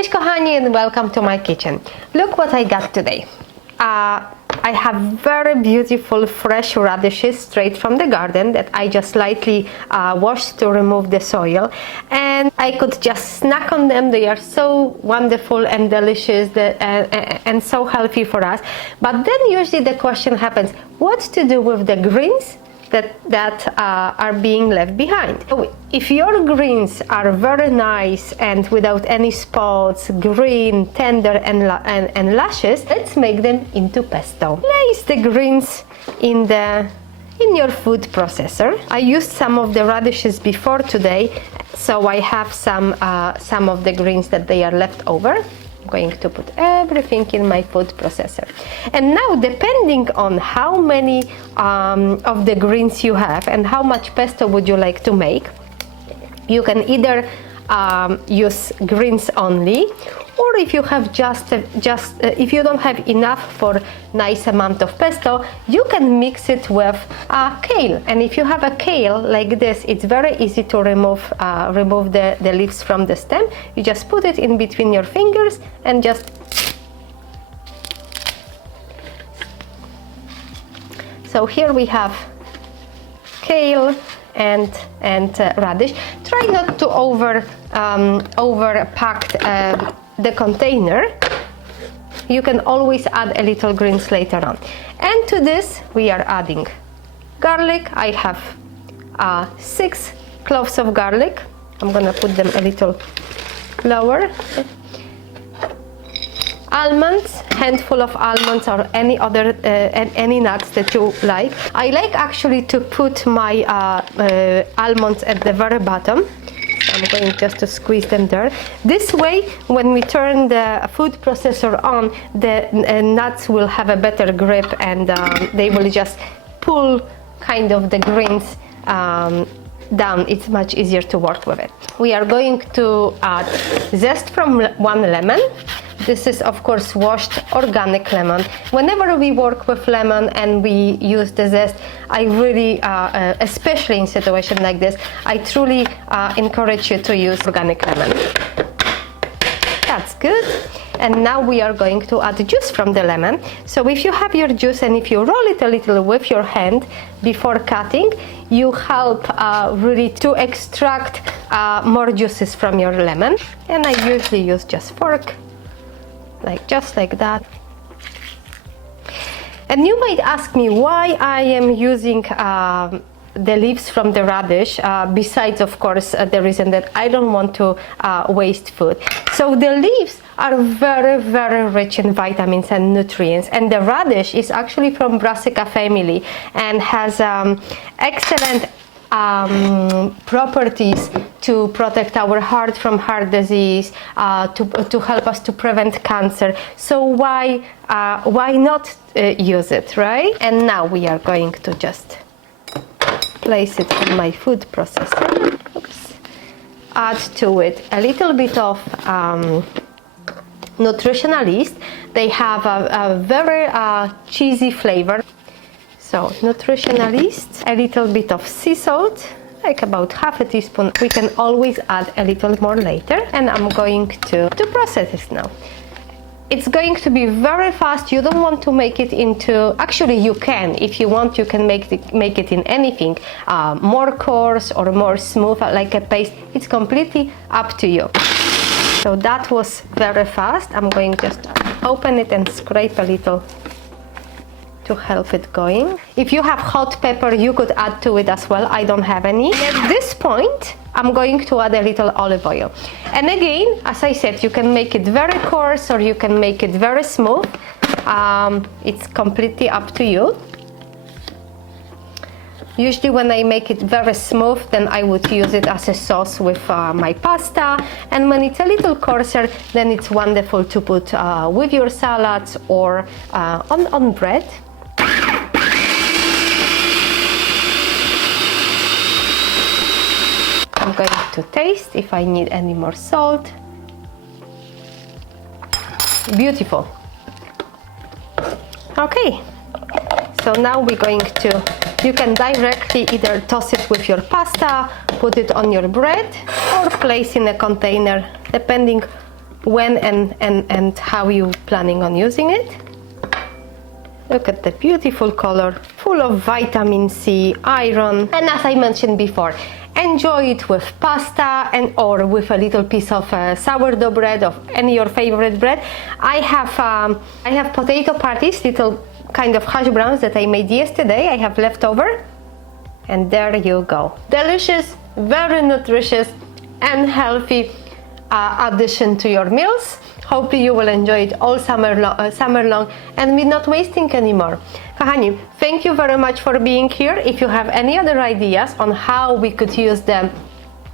Cześć kochani and welcome to my kitchen. Look what I got today. I have very beautiful fresh radishes straight from the garden that I just lightly washed to remove the soil, and I could just snack on them. They are so wonderful and delicious and so healthy for us. But then usually the question happens, what to do with the greens that are being left behind? So if your greens are very nice and without any spots, green, tender and luscious, let's make them into pesto. Place the greens in your food processor. I used some of the radishes before today, so I have some of the greens that they are left over. I'm going to put everything in my food processor. And now, depending on how many of the greens you have and how much pesto would you like to make, you can either use greens only, or if you have if you don't have enough for nice amount of pesto, you can mix it with kale. And if you have a kale like this, it's very easy to remove the leaves from the stem. You just put it in between your fingers and just so here we have kale and radish. Try not to overpack the container. You can always add a little greens later on. And to this we are adding garlic. I have 6 cloves of garlic. I'm gonna put them a little lower. Almonds, handful of almonds or any other any nuts that you like. I like actually to put my almonds at the very bottom. I'm going just to squeeze them there. This way, when we turn the food processor on, the nuts will have a better grip and they will just pull kind of the greens down. It's much easier to work with it. We are going to add zest from 1 lemon. This is of course washed organic lemon. Whenever we work with lemon and we use the zest, I really, especially in situations like this, I truly encourage you to use organic lemon. That's good. And now we are going to add juice from the lemon. So if you have your juice and if you roll it a little with your hand before cutting, you help really to extract more juices from your lemon. And I usually use just fork, just like that. And you might ask me why I am using the leaves from the radish, besides of course the reason that I don't want to waste food. So the leaves are very, very rich in vitamins and nutrients, and the radish is actually from Brassica family and has excellent properties to protect our heart from heart disease, to help us to prevent cancer. So why not use it, right? And now we are going to just place it in my food processor. Oops. Add to it a little bit of Nutritional yeast. They have a very cheesy flavor. So Nutritional yeast, a little bit of sea salt, like about half a teaspoon. We can always add a little more later. And I'm going to process this now. It's going to be very fast. You don't want to make it into, actually you can, if you want, you can make it in anything, more coarse or more smooth, like a paste. It's completely up to you. So that was very fast. I'm going just to open it and scrape a little to help it going. If you have hot pepper, you could add to it as well. I don't have any. At this point, I'm going to add a little olive oil. And again, as I said, you can make it very coarse or you can make it very smooth. It's completely up to you. Usually when I make it very smooth, then I would use it as a sauce with my pasta. And when it's a little coarser, then it's wonderful to put with your salads or on bread. I'm going to taste if I need any more salt. Beautiful. Okay, so now we're going to, you can directly either toss it with your pasta, put it on your bread, or place in a container, depending when and how you planning on using it. Look at the beautiful color, full of vitamin C, iron, and as I mentioned before, enjoy it with pasta or with a little piece of sourdough bread, of any your favorite bread. I have potato patties, little kind of hash browns that I made yesterday. I have leftover, and there you go. Delicious, very nutritious, and healthy addition to your meals. Hopefully you will enjoy it all summer long and we're not wasting anymore. Kochani, thank you very much for being here. If you have any other ideas on how we could use the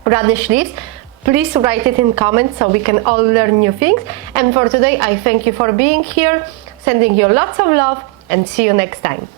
radish leaves, please write it in comments so we can all learn new things. And for today, I thank you for being here, sending you lots of love, and see you next time.